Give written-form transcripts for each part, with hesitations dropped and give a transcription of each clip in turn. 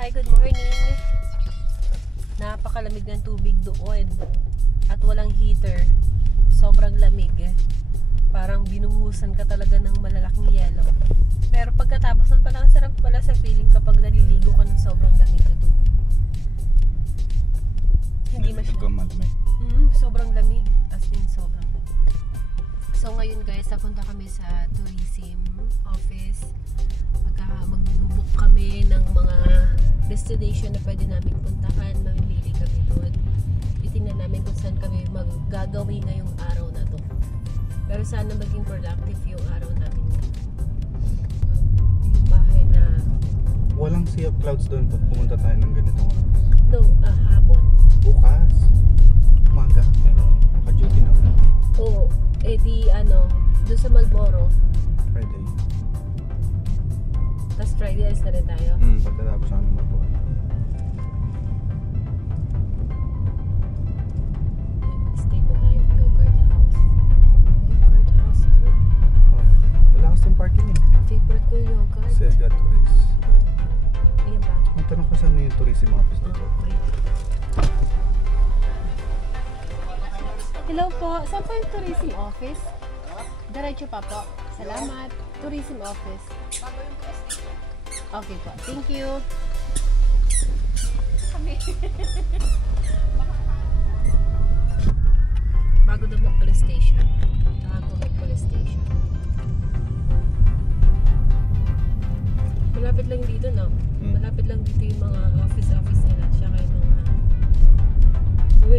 Hi, good morning. Napakalamig ng tubig doon at walang heater. Sobrang lamig. Parang binuhusan ka talaga ng malalaking yelo. Pero pagkatapos nun palang sarap pala sa feeling kapag naliligo ka ng sobrang lamig na tubig. Hindi masyadong sobrang lamig. As in, sobrang lamig. So ngayon guys, napunta kami sa tourism office. Magbubuk kami ng mga destination na pwede namin puntahan. Mamimili kami doon. Titingnan namin kung saan kami maggagawi ngayong araw na to. Pero sana maging productive yung araw namin. Yung bahay na... Walang sea of clouds doon pag pumunta tayo ng ganitong oras. No, hapon. Bukas. Umaga. Pero naka-duty na. Oo. Eh di doon sa Malboro. Friday. Tapos Friday alis na rin tayo. Pagkatapos namin mag-board. Stay pa tayo. Yogurt house. Yogurt house too. Oh, wala kasing parking eh. Favorite ko yung yogurt. Sega Tourist. Ayan ba? Ang tanong ko saan yung tourism office dito? Hello po. Saan po yung tourism office? Diretso pa po. Salamat. Tourism office. Okay po. Thank you. Bago daw mag-police station. Bago mag-police station. Malapit lang dito, no? Malapit lang dito yung mga office nila. Siya kayo mga...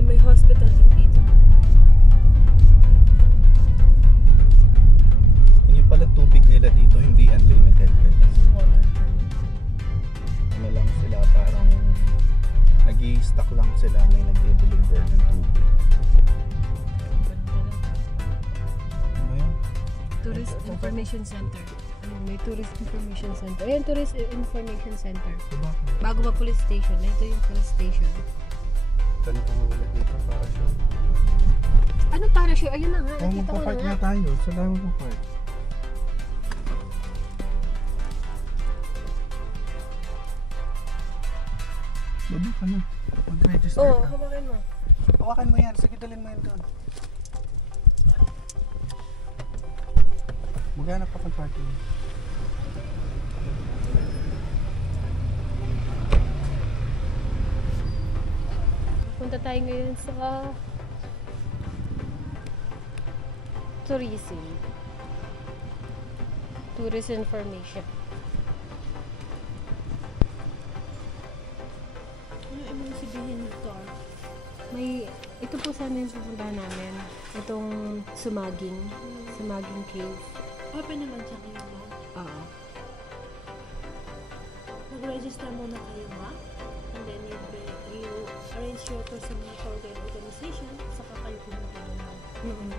May hospital din dito. Yung pala tubig nila dito, hindi unlimited guys. Water. Ano lang sila, parang nag-i-stock lang sila, may nag-deliver ng tubig. Ano yun? Tourist Information Center. May Tourist Information Center. Ayan, Tourist Information Center. Diba? Bago mag-police station. Ito yung police station. Tanong ko mawala dito para siya. Ano para siya? Ayun na nga. Oh, Nakita ko na magpapark nga. na tayo. Saan tayo magpapark? Baba ka na. Mag-register Oo, ka. hawakan mo. Hawakan mo yan. Sige, dalhin mo yan doon. Maghanap pa ng parking. Punta tayo ngayon sa tourism. Tourist information. Ano ibig sabihin nito? Ito po sana yung pupuntahan namin. Itong Sumaging. Sumaging Cave. Open naman siya kayo, ma. Oo. Mag-register muna kayo, ma. And then you arrange your personal tour guide organization. Saka kayo pumunta naman.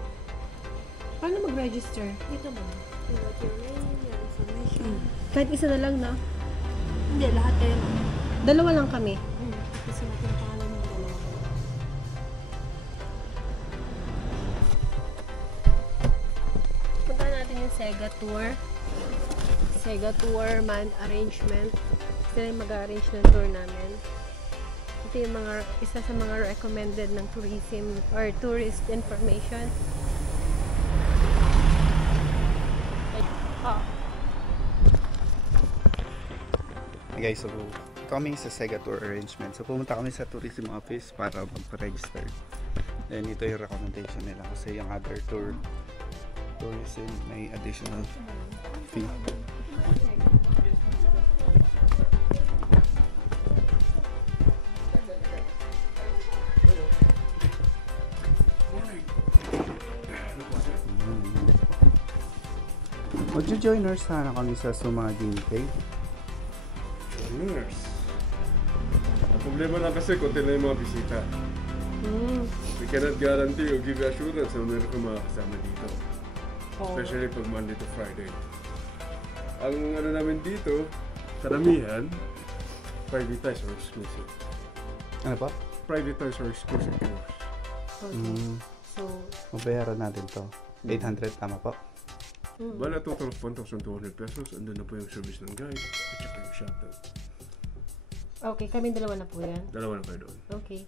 Paano mag-register? Dito, ma. You write your name, your information. Kahit isa na lang, no? Hindi, lahat kayo, ma. Dalawa lang kami. Kasi natin yung pangalan ng dalawa. Punta natin yung Sega Tour. Sega Tour man arrangement. Sila yung mag-arrange ng tour namin. Ito yung isa sa mga recommended ng tourism or tourist information. Guys, so kami sa Sega Tour Arrangement. So pumunta kami sa tourism office para magpa-register. Then ito yung recommendation nila kasi yung other tourism may additional fee. Magjo-joiners sana kami sa Sumaging Cave. Nurse. Ang problema lang kasi konti lang yung mga bisita. We cannot guarantee or give assurance na meron kang mga kasama dito. Especially pag Monday to Friday. Ang ano namin dito, karamihan, privatized or exclusive. Ano pa? Privatized or exclusive tours. So, Mabayaran natin to. 800 tama po. Bala total of 1,200 pesos. Andun na po yung service ng guide at saka yung shuttle. Okay, kami dalawa na po yan. Dalawa na kayo doon. Okay.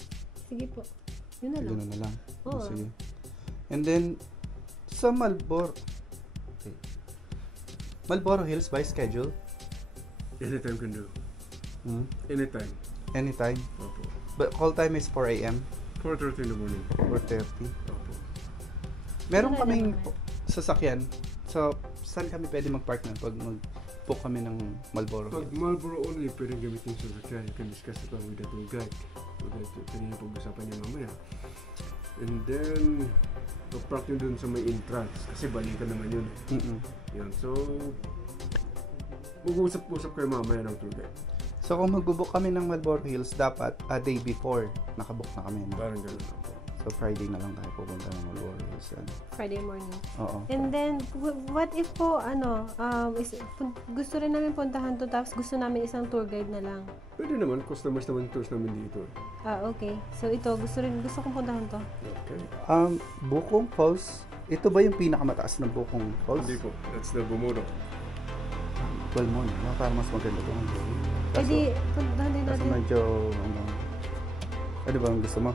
Sige po. Yun na lang. Doon na lang. Oo. Sige. And then, sa Marlboro Hills by schedule? Anytime can do. Hmm? Anytime. Anytime? Opo. But call time is 4 a.m. 4:30 in the morning. 4:30. Opo. Meron Wala kaming naman. sasakyan. So, saan kami pwede mag-park na pag mag-book kami ng Marlboro Pag Hills? Marlboro only, pwedeng gamitin sa sasakyan. You can discuss it with the tour guide. Pwede niyo pag-usapan niya mamaya. And then, mag-park nyo dun sa may entrance. Kasi balikan naman yun. Mm-mm. Yan. So, mag-uusap-usap kayo mamaya ng tour guide. So, kung mag-book kami ng Marlboro Hills, dapat a day before nakabook na kami. No? Parang gano'n ako. So, Friday na lang tayo pupunta ng Marlboro Hills. Friday morning. Oo. And then, what if po, gusto rin namin puntahan to, tapos gusto namin isang tour guide na lang. Pwede naman, customers naman tours namin dito. Okay. So, ito, gusto kong puntahan to. Okay. Bukong Falls, ito ba yung pinakamataas na Bukong Falls? Hindi po, that's the Bumuro. Well, mo, no? Parang mas maganda ito. Pwede, puntahan din Kaso natin. medyo, ano ba ang gusto mo?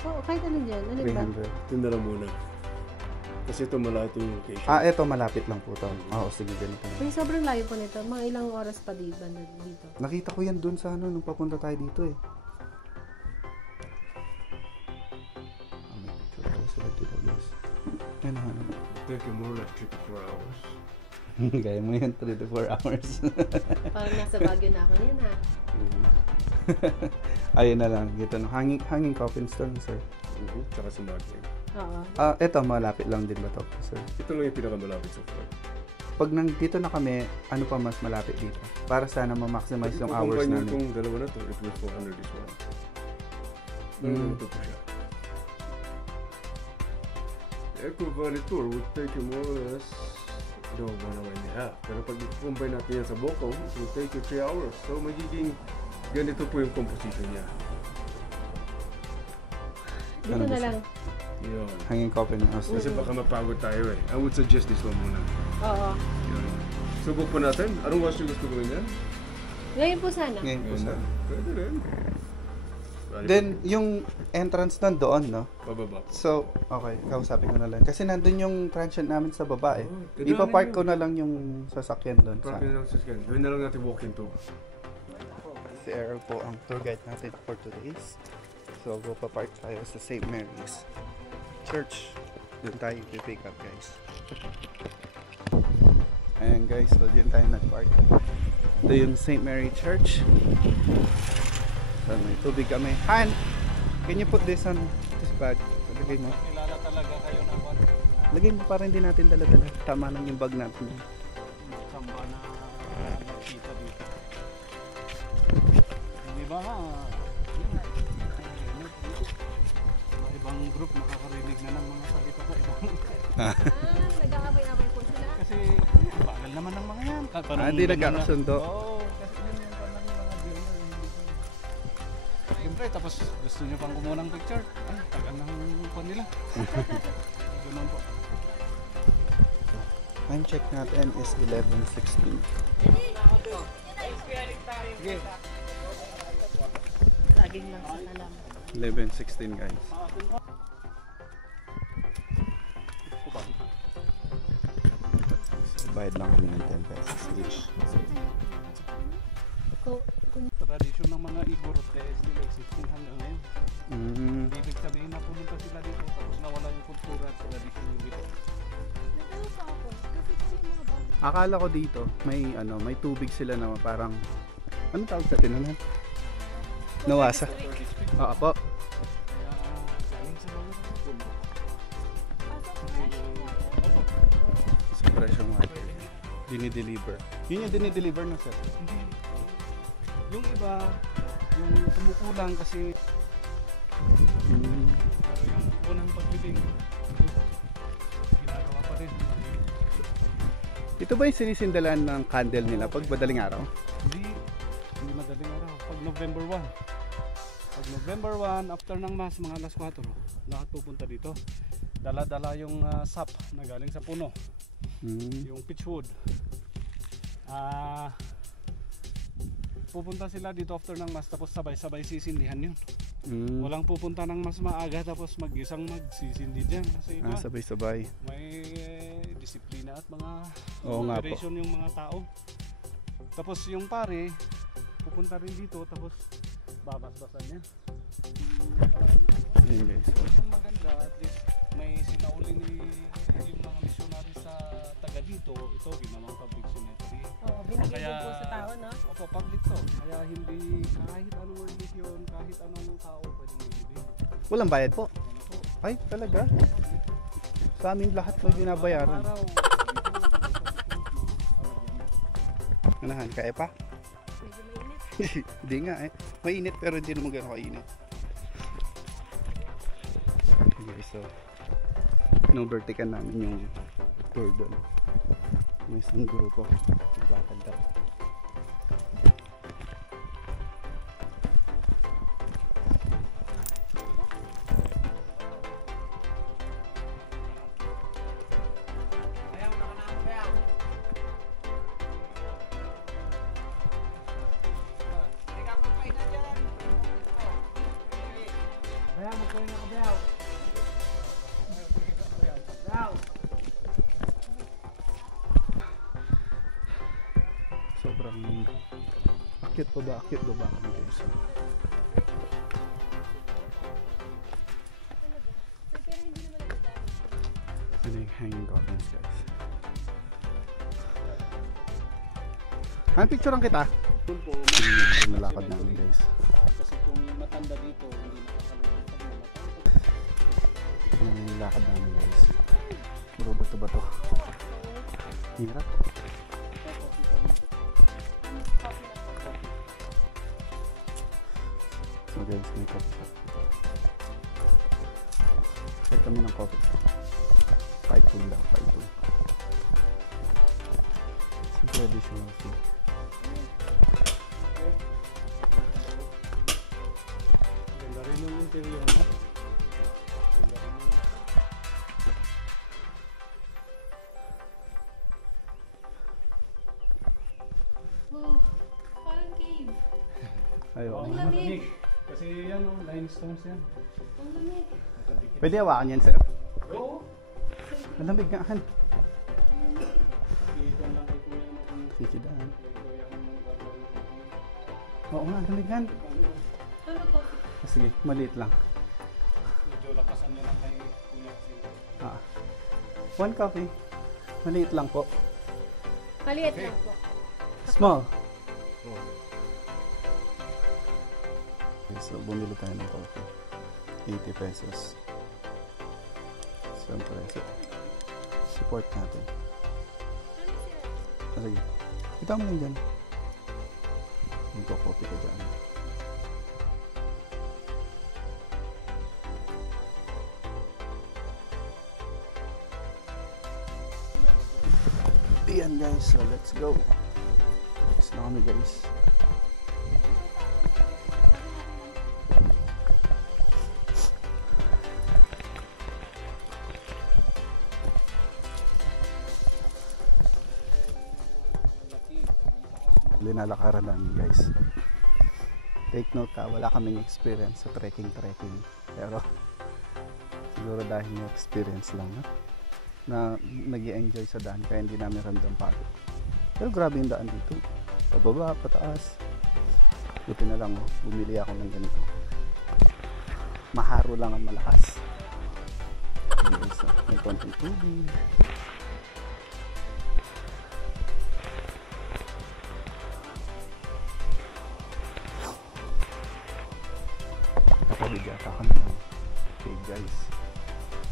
Oo, kahit ano dyan. Ano ba? 300. Ito na lang muna. Kasi ito malaki yung location. Eto, malapit lang po ito. Oo, sige, ganito. Uy, sobrang layo po nito. Mga ilang oras pa dito. Nakita ko yan dun sa nung papunta tayo dito eh. May picture ko sila dito, guys. Yan, ano. Take you more like 3 to 4 hours. Gaya mo yan, 3 to 4 hours. Parang nasa Baguio na ako yan, ha? Ayun na lang, dito no. Hanging coffin stone, sir. Tsaka sa Magna. Oo. Eto, malapit lang din ba to, sir? Ito lang yung pinakamalapit sa front. Pag nandito na kami, ano pa mas malapit dito? Para sana ma-maximize yung hours namin. namin. Itong dalawa na to, it will 400 is one. Ito po siya. Eco Valley Tour would take you more or less 1 hour and a half. Pero pag i-combine natin yan sa Bokong, it will take you 3 hours. So magiging ganito po yung composition niya. Dito Ano na gusto? lang. Yun. Hanging coffin house. Kasi baka mapagod tayo eh. I would suggest this one muna. Oo. Yun. Subok po natin. Anong watch yung gusto ko niyan? Ngayon po sana. Ngayon po, sir. Pwede rin. Then, yung entrance nandoon, no? Pababa po. So, okay, kausapin ko na lang. Kasi nandun yung transient namin sa baba eh. Oh, Ipapark yun. ko na lang yung sasakyan doon. Parking lang sa scan. Gawin na lang natin walking tour. Si Errol po ang tour guide natin for today's. So, papark tayo sa St. Mary's Church. Doon tayo pick up, guys. Ayan guys, so dyan tayo nag-park. Ito yung St. Mary Church. So, may tubig kami. Han, can you put this on this bag? Lagay mo. Kilala talaga kayo na ba? Lagay mo para hindi natin dala-dala. Tama lang yung bag natin. Samba na nakita dito. Di ba nga? Mga ibang group makakarinig na ng mga salita sa ibang Nag-aabay-abay po sila. kasi bagal naman ng mga yan. Hindi nagkakasundo. Oo, kasi yun yung parang yung mga journal. Siyempre, tapos gusto nyo pang kumuha ng picture. Ay, tagal ng phone nila. Ganun po. Time check natin is 11:16. Sige. Saging lang sa talam. 11:16 guys. So, bayad lang kami ng 10 pesos each. Tradisyon ng mga Igorot kaya still existing hanggang ngayon. Ibig sabihin na pumunta sila dito tapos nawala yung kultura at tradisyon yung dito. Akala ko dito may tubig sila na parang ano tawag sa tinanan? Nawasa. Oo po. Kaya galing sa mga puno. Sa presyong water. Dinideliver. Yun yung dinideliver na sir. Hindi. Yung iba, yung kumukulang kasi yung unang pagbiling ginagawa pa rin. Ito ba yung sinisindalan ng candle nila pag madaling araw? Hindi madaling araw. Pag November 1. Pag November 1, after ng mas mga alas 4, lahat pupunta dito. Dala-dala yung sap na galing sa puno. Yung pitchwood. pupunta sila dito after ng mas tapos sabay-sabay sisindihan yun. Mm. Walang pupunta ng mas maaga tapos mag-isang magsisindi dyan. Kasi iba, Sabay-sabay. may disiplina at mga Oo nga po. moderation yung mga tao. Tapos yung pare, pupunta rin dito tapos babas-basan niya. Ayun guys. Yung maganda, at least may sinauli ni yung mga missionary sa taga dito. Ito, ginawang public cemetery. Oo, binigay po sa tao, no? Opo, public to. Kaya hindi kahit anong religion, kahit anong tao pwede magbibig. Walang bayad po. Ano po? Ay, talaga? Sa amin lahat may binabayaran. Araw, Anahan, kaya pa? Medyo mainit. Hindi nga eh. Mainit pero hindi naman gano'n kainit. Okay, so inubertikan namin yung tour doon. May isang grupo. Nagkakanta. Bayaw, magkain na ka, Bayaw. Bayaw. Sobrang akit pa ba? Akit ba kami guys? Ano yung hanging coffins guys? Picturean kita? Doon po, Yung nalakad namin guys. kasi kung matanda dito, hindi nakakalungkot pag namatanda. Yung nilakad namin guys. Puro bato-bato. Hirap. So guys, may coffee shop. Check kami ng coffee shop. 5 pool lang, 5 pool. It's a traditional food. Ganda rin yung interior mo. Ganda rin yung... Wow, parang cave. Ayaw. Ang lamig. Kasi yan o, limestones yan. Ang lamig. Pwede hawakan yan sir? Oo. Malamig nga han. Dito lang kay Kuya mo kung Sisidaan. kay Kuya mo Oo nga, lamig nga. Ano ko? Sige, maliit lang. medyo lakasan nyo lang kay Kuya kasi Ah. One coffee. Maliit lang po. Maliit lang po. Small. Okay, so bumili tayo ng coffee. 80 pesos. Siyempre, support natin. Ah, sige. Kita mo lang dyan. Magko-coffee ka dyan. Ayan guys, so let's go. Let's na kami guys. Linalakaran namin guys. Take note ha, wala kaming experience sa trekking. Pero siguro dahil may experience lang na nag-i-enjoy sa daan kaya hindi namin ramdam pagod. Pero grabe yung daan dito. Pababa, pataas. Buti na lang bumili ako ng ganito. Maharo lang ang malakas. May konting tubig. Nakabigyan ka kami ng okay guys.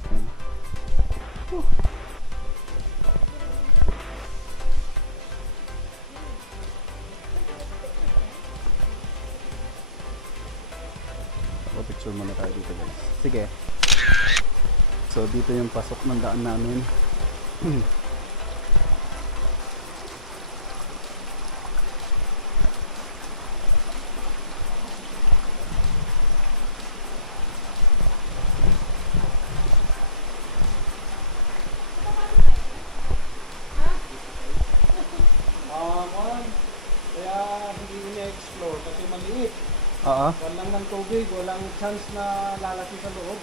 Ayan. Picture muna tayo dito guys. Sige. So dito yung pasok ng daan namin. kaya hindi na-experience Oo. Walang ng tubig, walang chance na lalaki sa loob.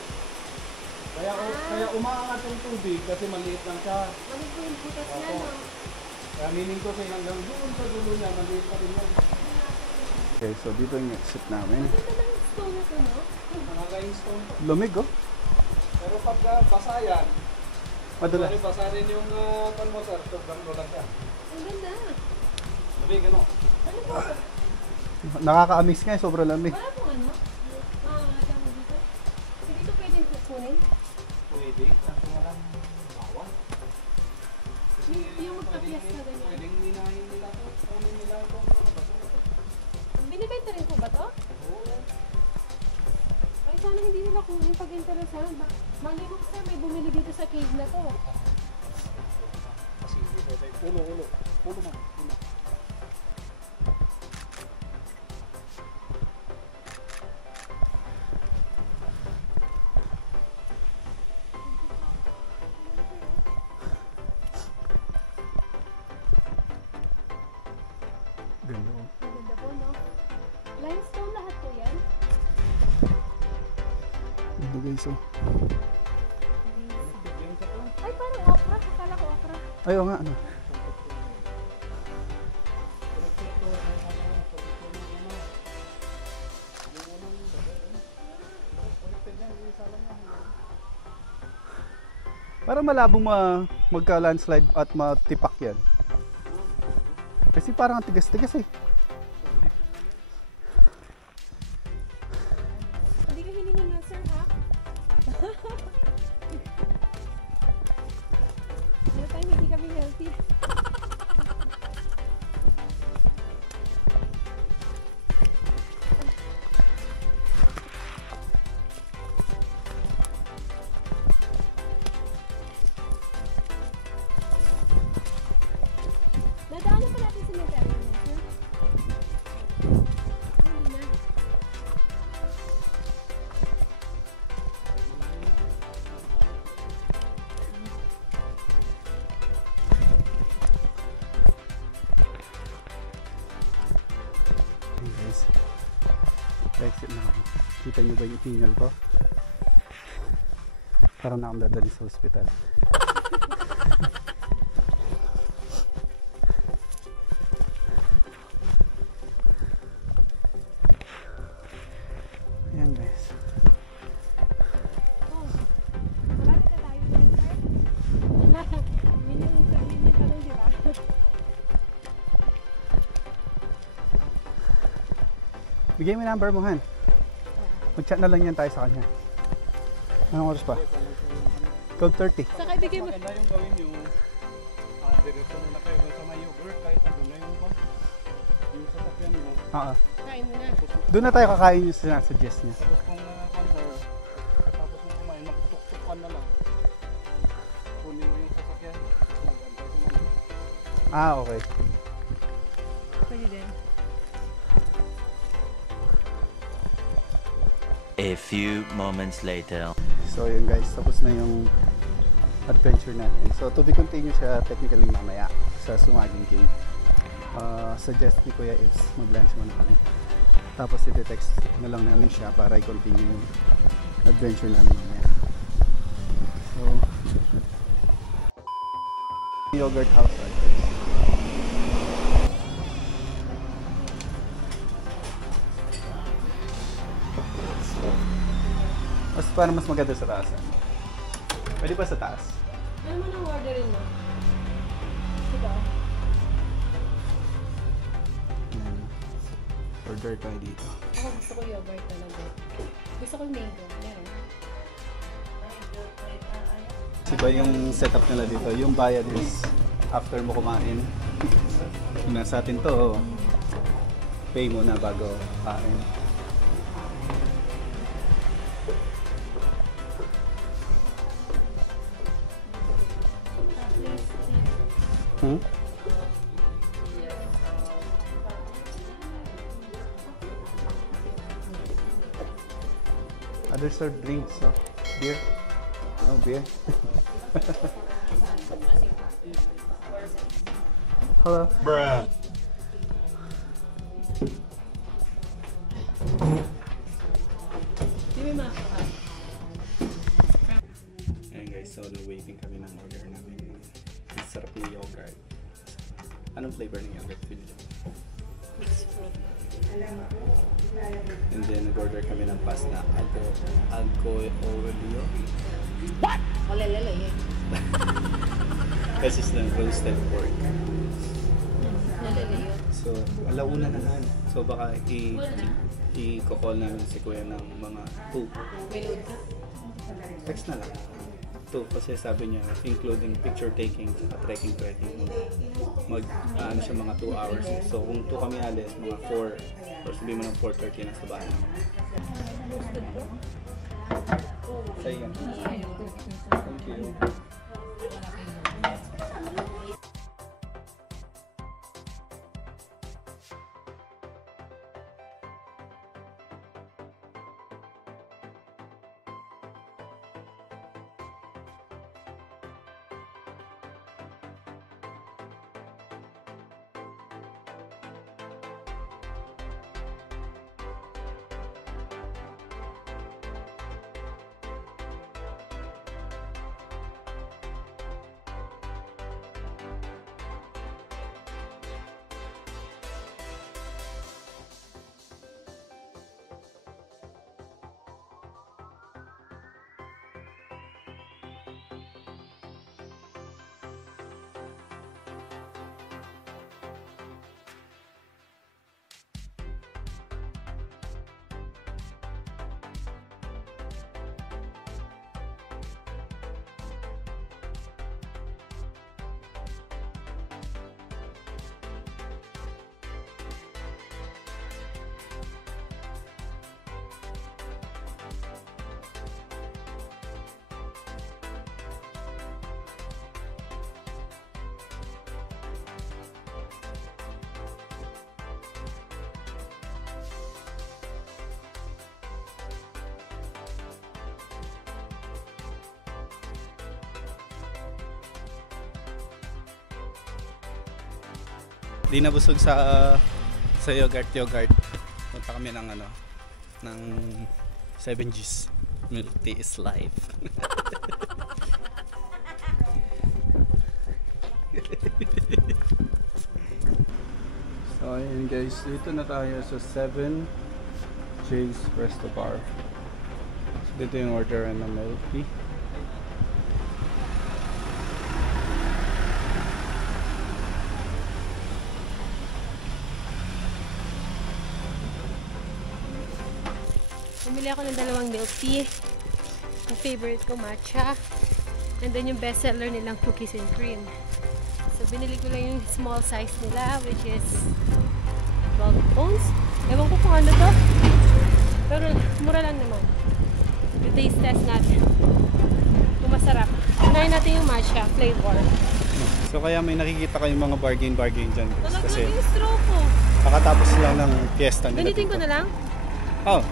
Kaya umaangat yung tubig kasi maliit lang siya. Mali po yung butas niya, Opo. no? Kaya meaning ko sa hanggang doon sa dulo niya, maliit pa rin yan. Okay, so dito yung exit namin. Ang ganda ng stone na to, no? Nakaka-install to. Lumig oh. Pero pag basa yan, Madalas. sorry, basa rin yung palmosar, sobrang lang siya. Ang ganda. Sabi, gano'n. Ano po? Nakaka-amaze nga, sobrang lamig. Wala pong ano? Tama dito. Hindi ito pwedeng kukunin. Pwede, kaso walang bawal. Yung magpa-fias na ganyan. Pwedeng minahin nila to, kunin nila ito, mga baso na to. Binibenta rin po ba to? Oo. Ay, sana hindi nila kunin pag interesan. Mali mo kasi may bumili dito sa cave na to. Kasi dito tayo, pulo man, pulo. Ganda oh. Ang ganda po, no? Limestone lahat po yan. Ganda guys oh. Ay, parang okra. Akala ko okra. Ay, oo nga, ano. Para malabo magka-landslide at matipak yan. Kasi parang ang tigas-tigas eh. Hindi ka hinihingal, sir, ha? Ano tayo, hindi kami healthy. Nadaanan pa natin sa cemetery na, sir? Hindi na. Hey guys, exit na ako. Kita nyo ba yung tingal ko? Parang na akong dadali sa hospital. Ayan guys. Oh, malapit na tayo dyan, sir. Yun yung tanong, di ba? Bigay mo yung number mo, Han. Mag-chat na lang yan tayo sa kanya. Anong oras pa? 12:30. Saka ibigay mo. Maganda yung gawin nyo, diretso muna kayo doon sa may yogurt, kahit ano na yung yung sasakyan nyo. Oo. Kain mo na. Doon na tayo kakain yung sinasuggest niya. Tapos kung concert, tapos mo kumain, magtuktukan na lang. Kunin mo yung sasakyan. Maganda naman. Ah, okay. Pwede din. A few moments later. So yun guys, tapos na yung adventure natin. So to be continued siya technically mamaya sa Sumaging Cave. Suggest ni Kuya is mag-lunch muna kami. Tapos i-text na lang namin siya para i-continue yung adventure namin mamaya. So yogurt house. Para mas maganda sa taas. Pwede pa sa taas. Ano mo nang orderin mo? Diba? Ayan. Order tayo dito. Ako gusto ko yogurt talaga. Gusto ko mango. Meron. Iba yung setup nila dito. Yung bayad is after mo kumain. Yung nasa atin to, pay mo na bago kain. Hmm? Others serve drinks, so beer? No beer? Hello. Bruh. waiting kami ng order namin. Sarap yung yogurt. Anong flavor ng yogurt? Mixed fruit. And then nag-order kami ng pasta. Algo olio. Olelele eh. Kasi ng roasted pork. Olelele yun. So, alauna naman. So baka i-call namin si Kuya ng mga 2. May load ka? Text na lang. 2 kasi sabi niya including picture taking at trekking ano siya mga 2 hours. So kung 2 kami alis, mga 4 or sabihin mo ng 4:30 na sa bahay. Sa'yo. Thank you. Di nabusog sa yogurt. Punta kami ng ng 7Gs. Milk tea is life. So ayun guys, dito na tayo sa 7J's Resto Bar. So, dito yung order ng milk tea. Bumili ako ng 2 milk tea. Yung favorite ko, matcha. And then yung best seller nilang cookies and cream. So binili ko lang yung small size nila, which is 12 ounce. Ewan ko kung ano to. Pero mura lang naman. Yung taste test natin. Kung masarap. Unahin natin yung matcha flavor. So kaya may nakikita kayong mga bargain dyan. Kasi yung straw ko. kakatapos lang ng fiesta nila. Ganitin ko na lang? Oh.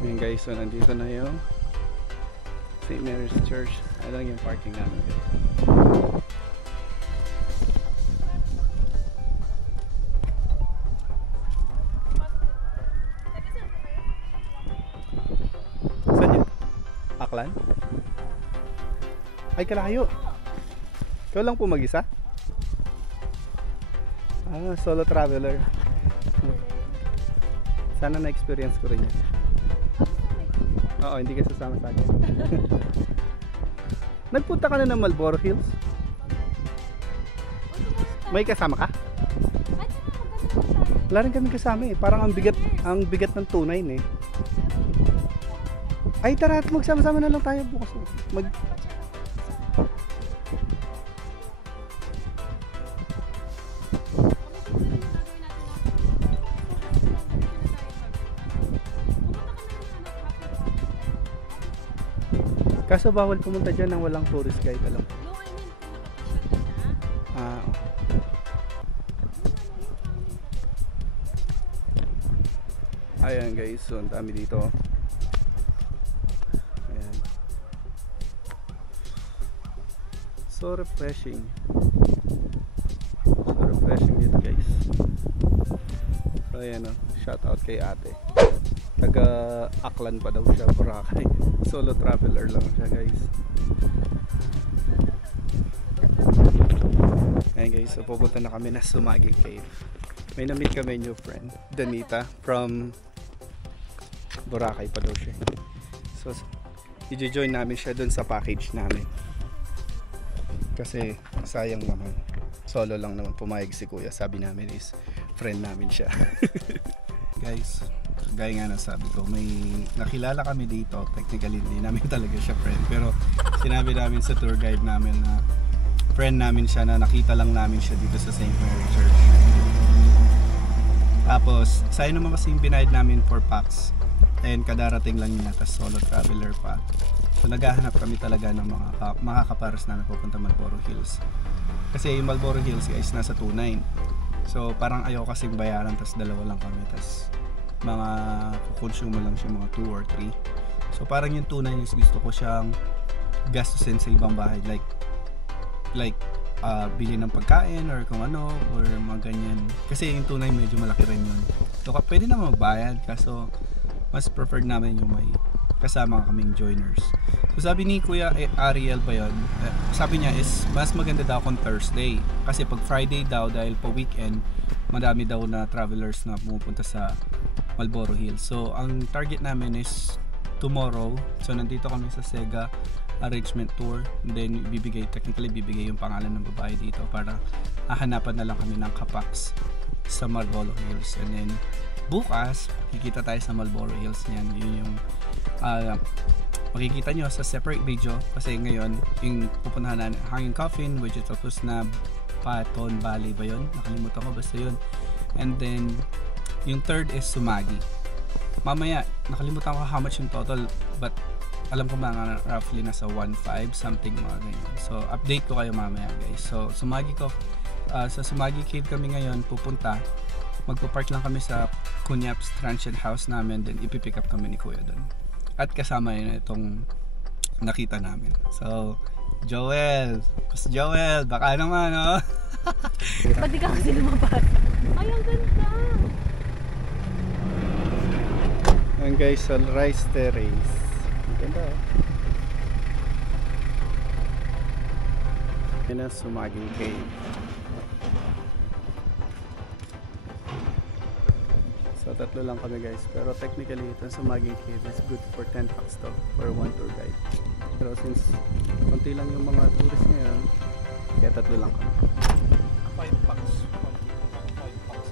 Ayan guys, so nandito na yung St. Mary's Church. Ay lang yung parking namin guys. Saan yun? Aklan? Ay kalayo. Ikaw lang po mag-isa? Solo traveler. Sana na-experience ko rin yun. Oo, hindi ka sasama sa akin. Nagpunta ka na ng Marlboro Hills? May kasama ka? Wala rin kami kasama eh. Parang ang bigat ng tunay eh. Ay tara, magsama-sama na lang tayo bukas. Kaso bawal pumunta dyan nang walang tourist guide, alam. Ayan guys, so ang dami dito. Ayan. So refreshing. So refreshing dito guys. So ayan o, shout out kay ate. Taga Aklan pa daw siya, Boracay. Solo traveler lang siya guys. Ayan guys, so pupunta na kami na Sumagi Cave. May na-meet kami new friend, Danita, from Boracay pa daw siya. So i-join namin siya dun sa package namin. Kasi sayang naman, solo lang naman pumayag si kuya. Sabi namin is friend namin siya. Guys, gaya nga na sabi ko, may nakilala kami dito. Technically hindi namin talaga siya friend, pero sinabi namin sa tour guide namin na friend namin siya, na nakita lang namin siya dito sa St. Mary Church. Tapos sayang naman kasi yung binayad namin for packs, and kadarating lang niya, tas solo traveler pa. So naghahanap kami talaga ng mga makakaparas namin pupunta Marlboro Hills. Kasi yung Marlboro Hills guys nasa 2.9. So parang ayoko kasing bayaran, tas dalawa lang kami, tas mga kukonsumo lang siya mga 2 or 3. So parang yung 2.9 is gusto ko siyang gastusin sa ibang bahay, like bili ng pagkain or kung ano, or mga ganyan. Kasi yung 2.9 medyo malaki rin yun. So pwede naman magbayad, kaso mas preferred namin yung may kasama kaming joiners. So sabi ni Kuya Ariel ba yun, sabi niya is mas maganda daw kung Thursday, kasi pag Friday daw, dahil pa weekend, madami daw na travelers na pumupunta sa Marlboro Hills. So ang target namin is tomorrow. So nandito kami sa Sega Arrangement Tour, and then technically bibigay yung pangalan ng babae dito para hahanapan na lang kami ng kapaks sa Marlboro Hills. And then bukas kikita tayo sa Marlboro Hills niyan. Yun yung makikita nyo sa separate video, kasi ngayon yung pupuntahan na Hanging Coffin, which is tapos na Paton Valley ba yun? Nakalimutan ko, basta yun. And then yung third is Sumagi. Mamaya nakalimutan ko how much yung total, but alam ko mga roughly nasa 1.5 something, mga ganyan. So update ko kayo mamaya guys. So Sumagi sa Sumagi Cave kami ngayon pupunta. Magpo-park lang kami sa Kunyap's transient house namin, then ipipick up kami ni Kuya doon. At kasama yun itong nakita namin. So Joel, baka naman oh. Ba't di ka kasi lumabas? Ay, ang ganda! Ayan guys, Sunrise Terrace. Ang ganda oh. Yan ang Sumagi Cave. So tatlo lang kami guys, pero technically itong Sumagi Cave is good for 10 packs to, for one tour guide. Pero since konti lang yung mga tourist ngayon, kaya tatlo lang kami. 5 packs.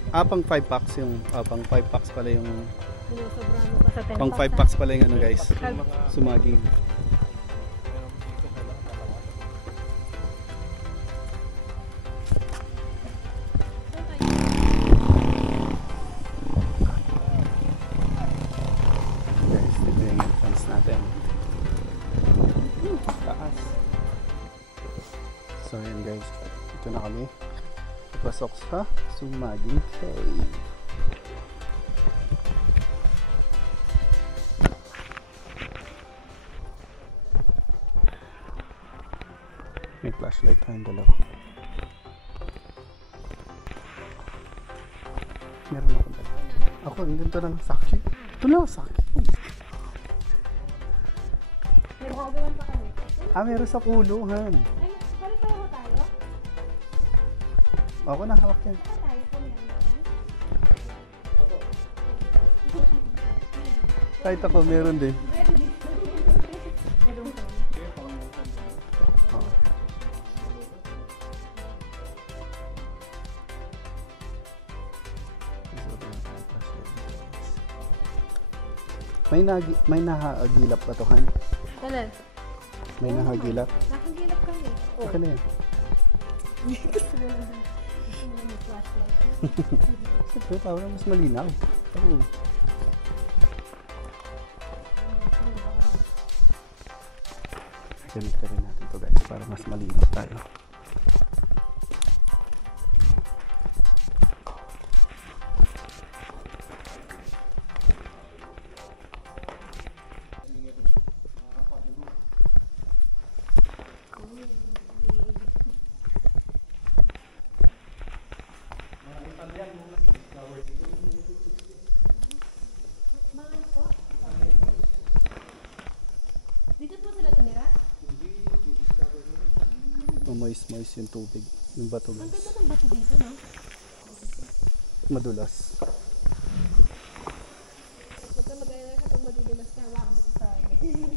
Pang 5 packs yung, pang 5 packs pala yung, Sobrang pa sa 10 pang 5 packs pala yung ano guys, Sumagi. So yan guys, ito na kami pasok sa Sumagi Cave. May flashlight tayong dalawa. Meron ako dalawa. Ako, nandito na ng saki. Ito na ang saki. May makagawan pa kami. Meron sa kulungan. Ay, balik tayo tayo? Ako na, hawak yan. Tayo po yan. Kahit ako, meron din. Meron pa. May nahagilap pa to, Han? Kailan? May nahagilap? Nakagilap kami. Okay na yan. Gusto mo lang yung flashlight. Siyempre, parang mas malinaw. Oo. Ganito rin natin to guys, para mas malinaw tayo. Mamoist yung tubig. Yung bato Ang guys. ganda ng bato dito, no? Madulas. Huwag ka mag-alala kapag madudulas ka, hawakan mo sa akin.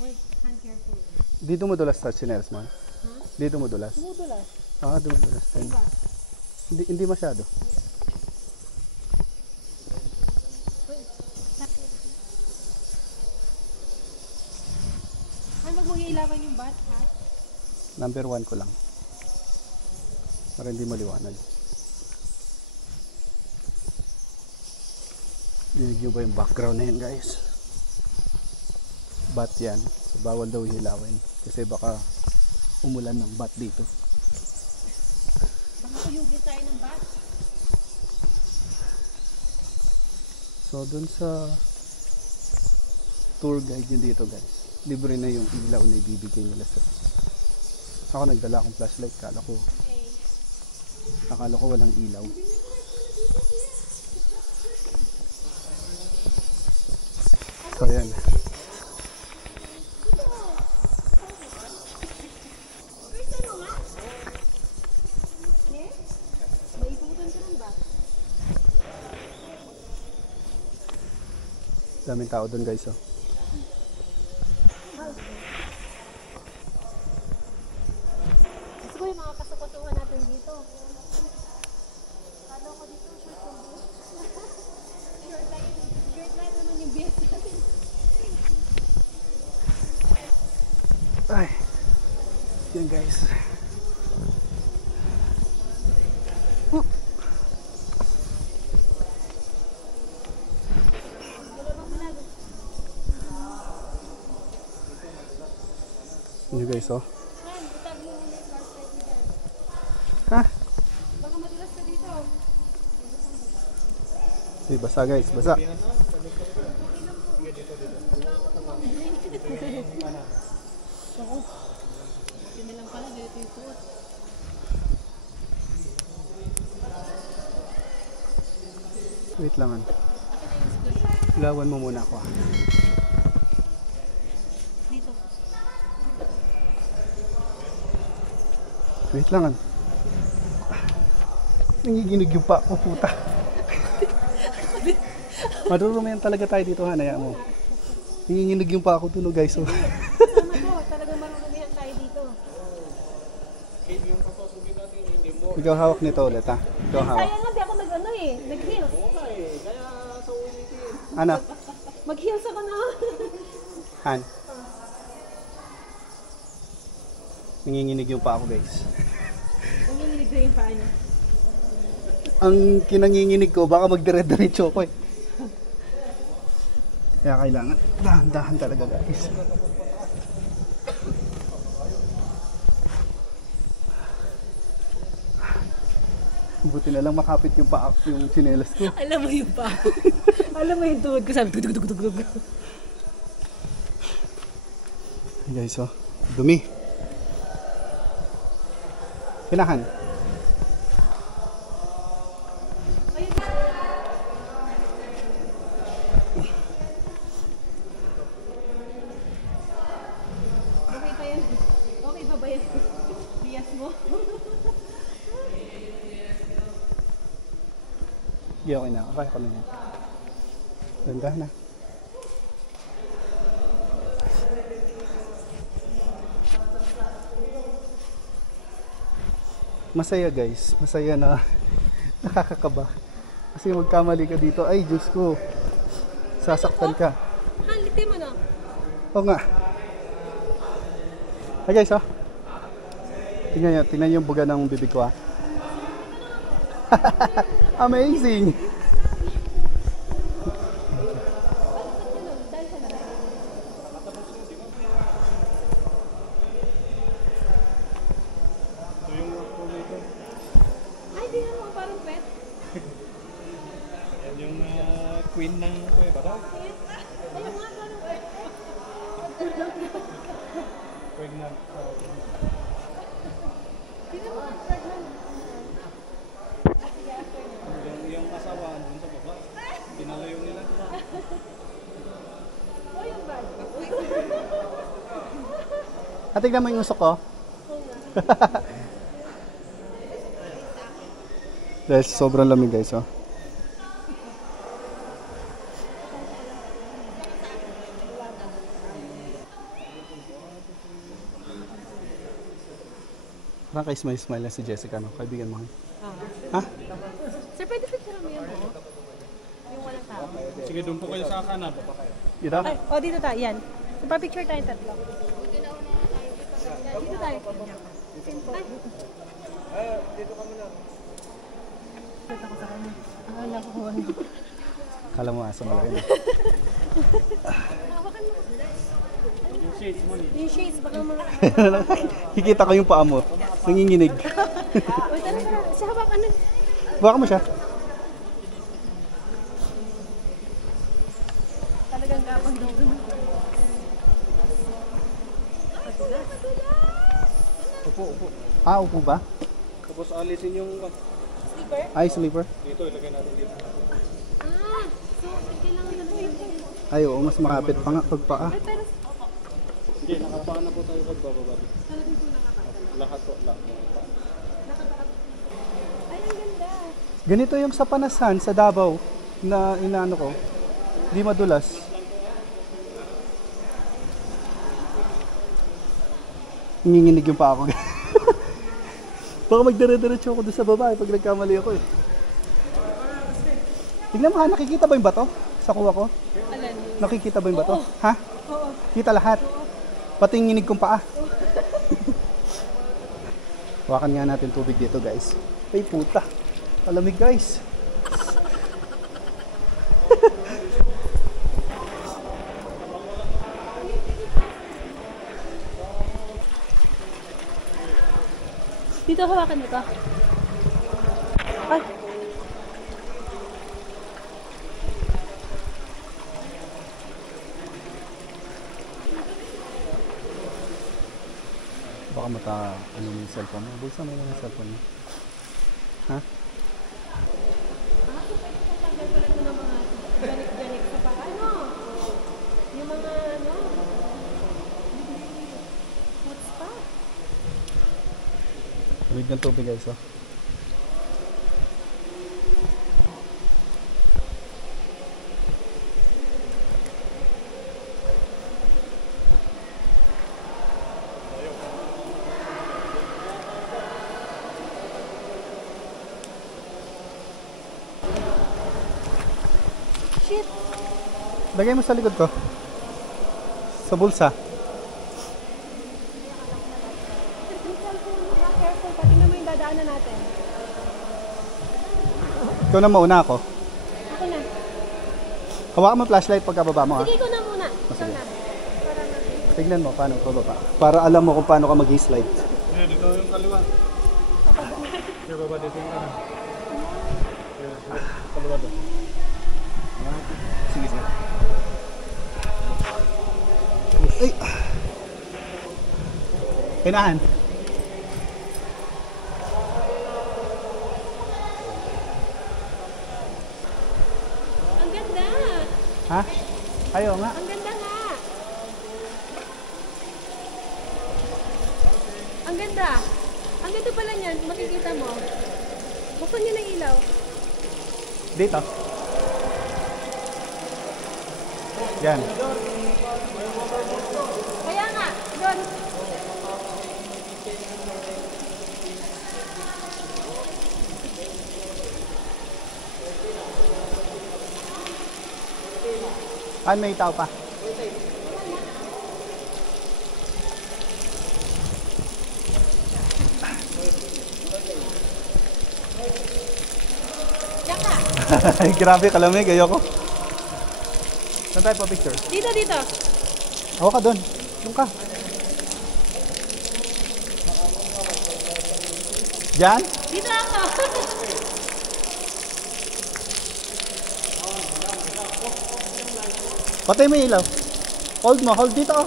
Wait, hand careful. Dito madulas sa chinelas man? Dito madulas? Dumudulas. Ah, dumudulas din. Diba? Hindi masyado. Ay, wag mong iilawan yung bat, ha? Number 1 ko lang. Para hindi maliwanag. Dinig nyo ba yung background na yan guys? Bat yan. So, bawal daw hilawin. Kasi baka umulan ng bat dito. Baka kuyugin tayo ng bat. So dun sa tour guide nyo dito guys, libre na yung ilaw na ibibigay nila sa. Ako nagdala akong flashlight, akala ko walang ilaw. So yan. Maiputan ka ng bat. Daming tao dun guys oh. Gusto ko yung mga kasakatuhan natin dito. Kala ko dito, short lang dito. Short lang naman yung BS natin. Ay. Yan guys. Yun guys oh. Han, itag mo muna yung flashlight mo dyan. Ha? Baka madulas ka dito. Hey, basa guys, basa. Yun na lang pala, dito yung suot. Wait lang. Ilawan mo muna ako. Dito. Wait lang. Nangiginig yung pa ako, puta. Marurumayan talaga tayo dito, hanaya mo. Nanginginig yung pa ako tunog guys. So. Tama ko, talagang marurumihan tayo dito. Ikaw hawak nito ulit ha. Ikaw hawak. Sayang nga, di ako nag-ano eh. Nag-heels. Ano? Mag-heels ako na. Han. Nanginginig yung pa ako guys. Uminig na yung paa niya. Ang kinanginginig ko, baka magdire-diretso ko eh. Kaya kailangan dahan-dahan talaga guys. Buti na lang makapit yung paa, yung tsinelas ko. Alam mo yung paa. Alam mo yung tuhod ko. Sabi, tugtugtugtugtug. Guys, oh. Dumi. Kailangan. Okay pa yan. Okay pa ba yan? Bias mo? Hindi, okay na. Kaya ko na yan. Ganda na. Masaya guys. Masaya na nakakakaba. Kasi magkamali ka dito. Ay, Diyos ko. Sasaktan ka. Han, litin mo na. Oo nga. Hey guys, oh. Tingnan yung buga ng bibig ko, ah. Amazing! Ay, di na mo. Parang pet. Yan yung queen ng Kuya Baraw. Ayun nga, parang pet. Pregnant. Di na mo. Pregnant. Yung asawaan dun sa baba. Pinalayo nila. Oh, yung bag. Tingnan mo yung usok ko. Oo nga. Dahil sobrang lamig guys, oh. Parang kay smile na si Jessica, no? Kaibigan mo. Ha? Sir, pwede picture mo yan mo? Yung walang tao. Sige, doon po kayo sa kanan. Baba kayo. Dito? Ay, dito tayo. Yan. Pa-picture tayong tatlo. Dito tayo. Akala ko kung ano. Kala mo asa malaki na. Yung shades mo niya. Yung shades, baka mga... Kikita ko yung paa mo. Nanginginig. Uy, tara. Siya habang ano? Baka mo siya. Talagang kapang daw. Upo. Ah, upo ba? Tapos alisin yung Ay, sleeper. dito, ilagay natin dito. Ah, so kailangan na lang. Ay, oo, mas makapit pa nga pag paa. Pero Hindi, nakapaan na po tayo pagbababa. talagang po nakakatawa. Lahat po, lahat. Ay, ang ganda. Ganito yung sa Panasan, sa Davao, na inaano ko. Di madulas. Nanginginig yung paa ko. Baka magdire-diretso ako doon sa babae pag nagkamali ako eh. Tignan mo ha, nakikita ba yung bato? Sa kuha ko? Alan. Nakikita ba yung bato? Ha? Oo. Kita lahat. Pati yung nginig kong paa. Hawakan nga natin tubig dito guys. Ay puta. Palamig guys. Dito, hawakan mo to. Ay. Baka ano mo yung cellphone mo. Bulsa mo yung cellphone mo. Ha? Tanggal pala ito ng mga ganik-ganik sa paa. Ano? Yung mga ano? What's pa? Lamig ng tubig guys oh. Shit! Lagay mo sa likod ko. Sa bulsa. Careful, pati na mo yung dadaanan natin. Ikaw na mauna ako. Ako na. Hawakan mo flashlight pagkababa mo ha. Sige, ikaw na muna. Ikaw sige. na. Para natin. Tignan mo paano pababa. Para alam mo kung paano ka mag-slide. Ayan, dito yung kaliwa. Sige, baba dito yung kanan. Kaliwa doon. Sige, sige. Ay! Kinahan. Ang ganda! Ha? Ayaw nga. Ang ganda nga! Ang ganda! Ang ganda pala niyan, makikita mo. Buksan niyo ng ilaw. Dito. Yan. Kaya nga, doon. Ay, may tao pa. Diyan ka. Grabe, kalamig. Ayoko. Saan tayo pa picture? Dito, dito. Ako ka doon. Doon ka. Diyan? Dito ako. Patay mo yung ilaw. Hold mo. Hold dito. Oh.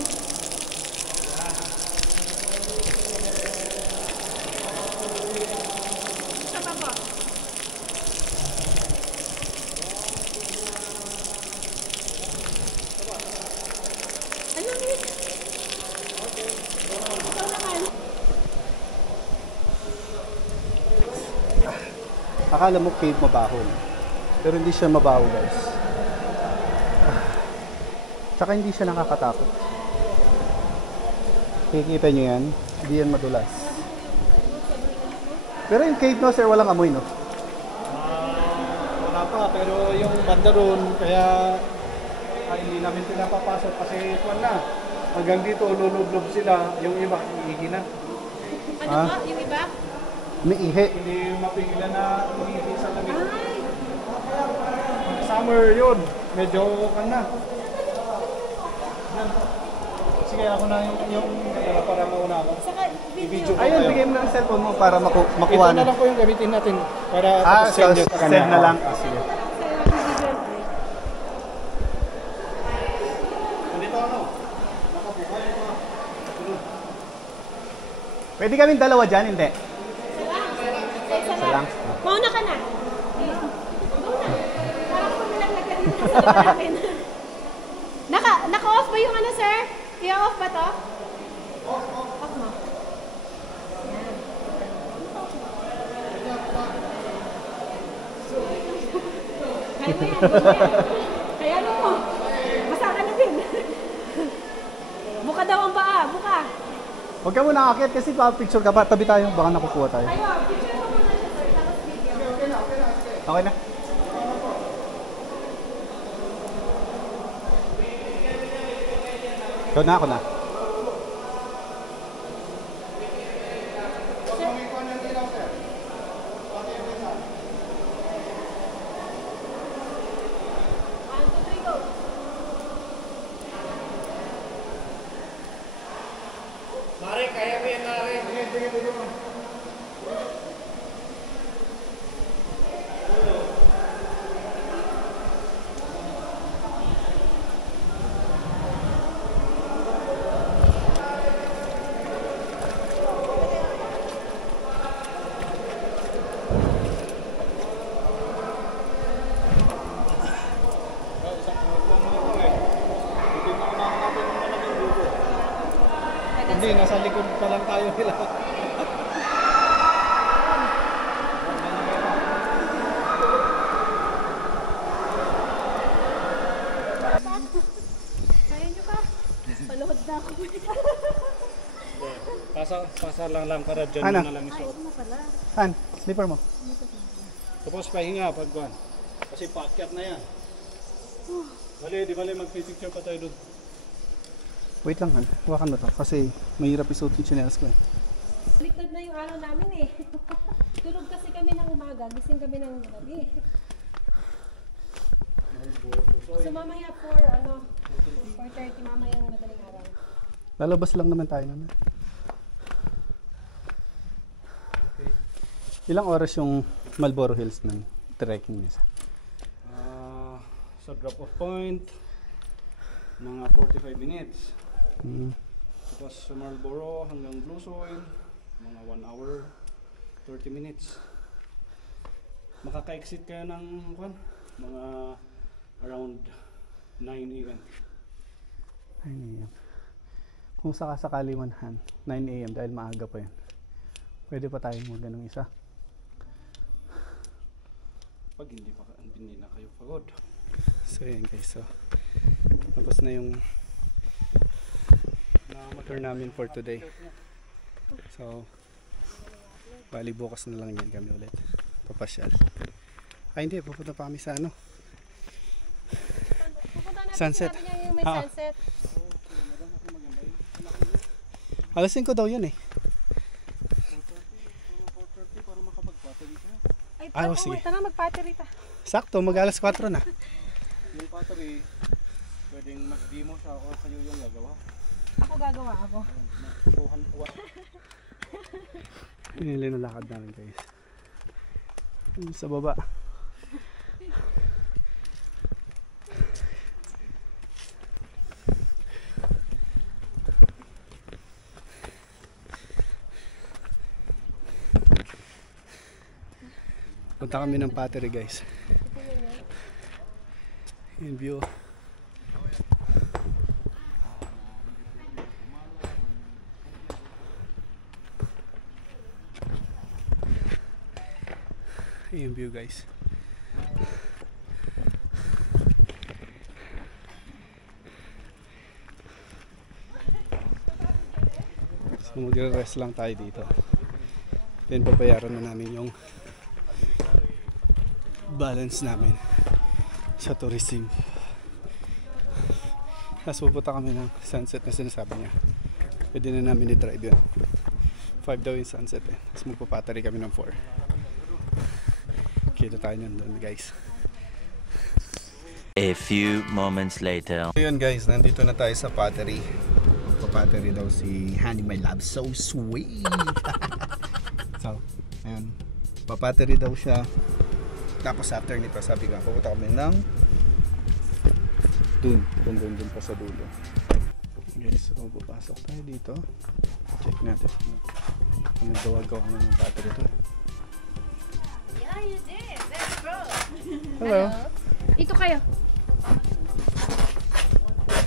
Isa pa po. Ano, miss? Ikaw naman. Akala mo cave mabaho. Pero hindi siya mabaho guys. Tsaka hindi siya nakakatakot. Kikita nyo yan, hindi yan madulas. Pero yung cave no sir, walang amoy no? Wala pa, pero yung banda ron, kaya hindi namin sila papasok kasi kuwan na. Hanggang dito, lulublob sila, yung iba, iigi na. Ano ba? Yung iba? May ihe. Hindi mapigilan na umiigi sa lamig. Summer yun, medyo kan na. Sige, ako na yung para mauna ako. Saka I-video ko Ayun, kayo. bigay mo ng cellphone mo para makuha Ito na lang po yung gamitin natin para so send nyo sa kanya. send na lang. Sige. Nandito ako. Pwede kaming dalawa dyan, hindi? Isa lang. Mauna ka na. Mauna. Parang kung nilaglag ka dito sa namin. Naka-off ba yung ano, sir? I-off ba to? Off mo. Kaya mo yan. Kaya ano mo. Basa ka na din. Buka daw ang paa. Buka. Huwag ka muna akit kasi pa-picture ka pa. Tabi tayo, baka nakukuha tayo. Ayun, picture mo muna siya, sir. Tapos video. Okay na? Ikaw na, ako na. Mare, kaya mo yan, Mare. Hindi, nasa likod pa lang tayo nila. Kaya nyo ka? Paluhod na ako. Pasa lang para dyan Ano? na lang isuot. Ano pala? Han, slipper mo. Tapos pahinga pagkuhan. Kasi paakyat na yan. Di bali mag-picture pa tayo doon. Wait lang Han, hawakan mo to. Kasi mahirap isuot yung chinelas ko eh. Baliktad na yung araw namin eh. Tulog kasi kami ng umaga, gising kami ng gabi. So mamaya 4:30 mamaya yung madaling araw. Lalabas lang naman tayo naman. Ilang oras yung Marlboro Hills ng trekking niya? Sa drop-off point, mga 45 minutes. Tapos sa Marlboro hanggang Blue Soil, mga 1 hour, 30 minutes. Makaka-exit kayo ng mga around 9 a.m. 9 a.m. Kung sakasakali man Han, 9 a.m. dahil maaga pa yun. Pwede pa tayo mo ganong isa. Pag hindi na kayo pagod. So yan guys, so tapos na yung tour namin for today. So bali bukas na lang yan kami ulit papasyal. Ay hindi, pupunta pa kami sa ano, Pupunta natin Sunset. Sabi niya yung may Ah. sunset. alas 5 daw yun eh. Para makapag-battery kayo. Ay, Ah, sige. tara mag-battery ta. Sakto, mag alas 4 na. Yung battery, pwedeng mag-demo siya o kayo yung gagawa. Ako gagawa ako. Yun yung linalakad namin guys. Yun sa baba. Punta kami ng battery guys. Yung view. yung view guys. So magre-rest lang tayo dito. Then babayaran na namin yung balance namin sa tourism. Tapos pupunta kami ng sunset na sinasabi niya. Pwede na namin i-drive yun. 5 daw yung sunset eh. Tapos magpapatari kami ng 4. Kita tayo nandun guys. A few moments later. Ayun guys, nandito na tayo sa pottery. Papattery daw si Honey My Love. So sweet! So, ayun. Papattery daw siya. Tapos after nito, sabi ko, pupunta kami ng dun pa sa dulo. Guys, so papasok tayo dito. Check natin. Kung nagawa-gawa kami ng pottery ito. Yeah, you did. Let's go. Hello. Ito kayo.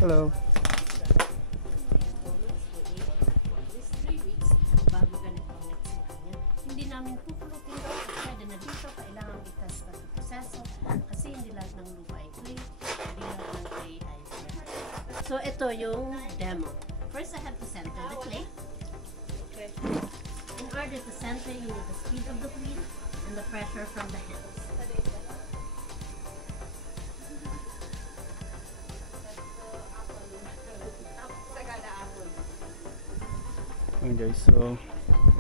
Hello. This 3 weeks bago ganito ang next niya. Hindi namin pupulutin daw. Pwede na dito. Kailangan itas na proseso. Kasi hindi lahat ng lupa ay clay. Hindi lahat ng clay ay cement. So ito yung demo. First I have to center the clay. Okay. In order to center, you need the speed of the wheel and the pressure from the hands. Ayun guys, so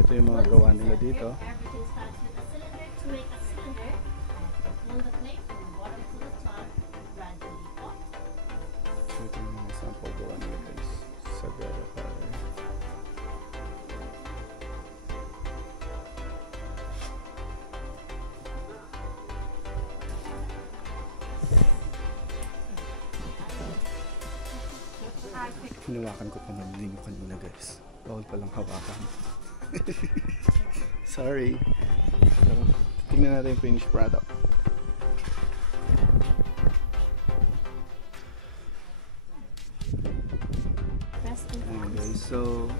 ito yung mga gawa nila dito. Everything starts with a cylinder. To make a cylinder, I have to pull the clay from the bottom to the top, gradually up. So ito yung mga sample gawa nila guys. Sa gara para. Hinawakan ko pa naman yung kanina guys. Bawal palang hawakan. Sorry. So, tingnan natin yung finished product. Press two Ayan thumbs. guys, so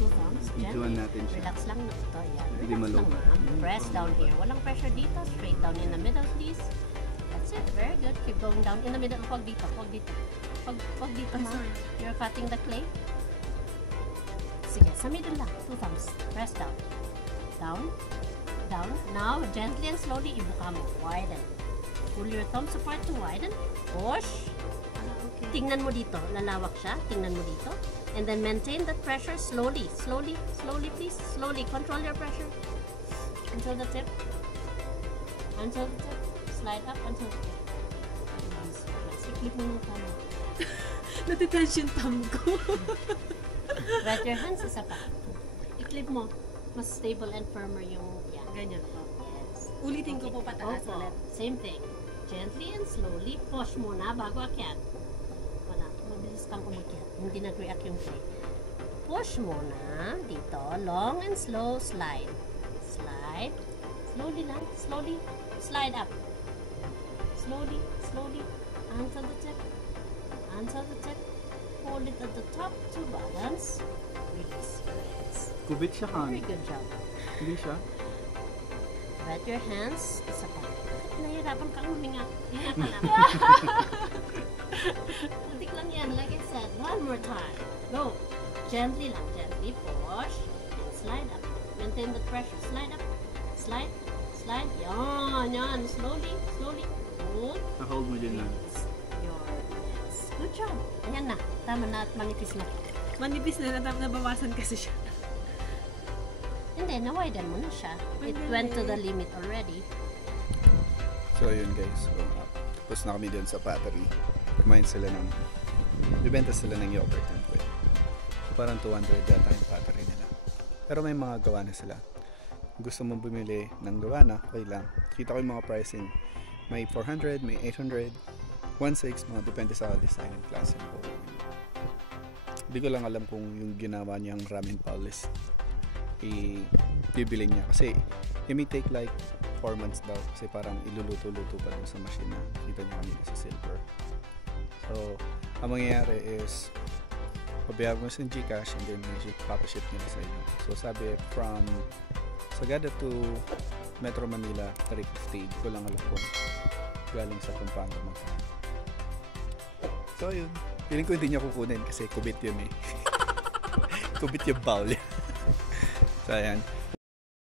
Two thumbs. ituan Gently. natin siya. Relax lang na ito. Yan. Hindi Relax lang maluwag. ma'am. Press down here. Walang pressure dito. Straight down in the middle, please. That's it. Very good. Keep going down in the middle. Huwag dito. Huwag dito. Huwag dito, ma'am. You're cutting the clay. Sige, sa middle lang. Two thumbs. Press down. Down. Down. Now, gently and slowly, ibuka mo. Widen. Pull your thumbs apart to widen. Push. Okay. Tingnan mo dito. Lalawak siya. Tingnan mo dito. And then maintain that pressure slowly. Slowly. Slowly, please. Slowly. Control your pressure. Until the tip. Until the tip. Slide up until the tip. Nice. Nice. I-clip mo yung mukha mo. Natitension thumb ko. Wet your hands. Isa pa. I-clip mo. Mas stable and firmer yung yan. Ganyan po. Yes. Ulitin ko po pataas Opo. ulit. Same thing. Gently and slowly. Push muna bago akyat. Wala. Mabilis kang umakyat. Hindi nag-react yung clay. Push muna. Dito. Long and slow. Slide. Slide. Slowly lang. Slowly. Slide up. Slowly. Slowly. Until the tip. Until the tip. Hold it at the top to balance. Release. Release. Kubit siya kan. Very good job. Hindi siya. Wet your hands. Isa pa. Nahihirapan kang huminga. Hinga ka lang. Kuntik lang yan. Like I said, one more time. Go. Gently lang. Gently push. And slide up. Maintain the pressure. Slide up. Slide. Slide. Yan. Yan. Slowly. Slowly. Hold. Na-hold mo dyan lang. Release your hands. Good job. Ayan na. Tama na at manipis na. Manipis na nabawasan kasi siya. Hindi. Na-widen mo na siya. It went to the limit already. So yun guys, so, tapos na kami dun sa pottery. Kumain sila ng, bibenta sila ng yogurt and bread. Parang 200 yata yung pottery nila. Pero may mga gawa na sila. Kung gusto mong bumili ng gawa na, okay lang. Kita ko yung mga pricing. May 400, may 800, 1.6, mga depende sa design and klase. Hindi ko lang alam kung yung ginawa niyang ramen palace i-bibili niya. Kasi it may take like 4 months daw. Kasi parang iluluto-luto pa dun sa machine na kita niya kanina sa silver. So, ang mangyayari is pabayag mo sa Gcash and then papaship nila sa inyo. So, sabi from Sagada to Metro Manila trip stage ko lang alam kung galing sa Pampanga magkano. So yun, feeling ko hindi niya kukunin kasi kubit yun eh. Kubit yung bowl. So ayan,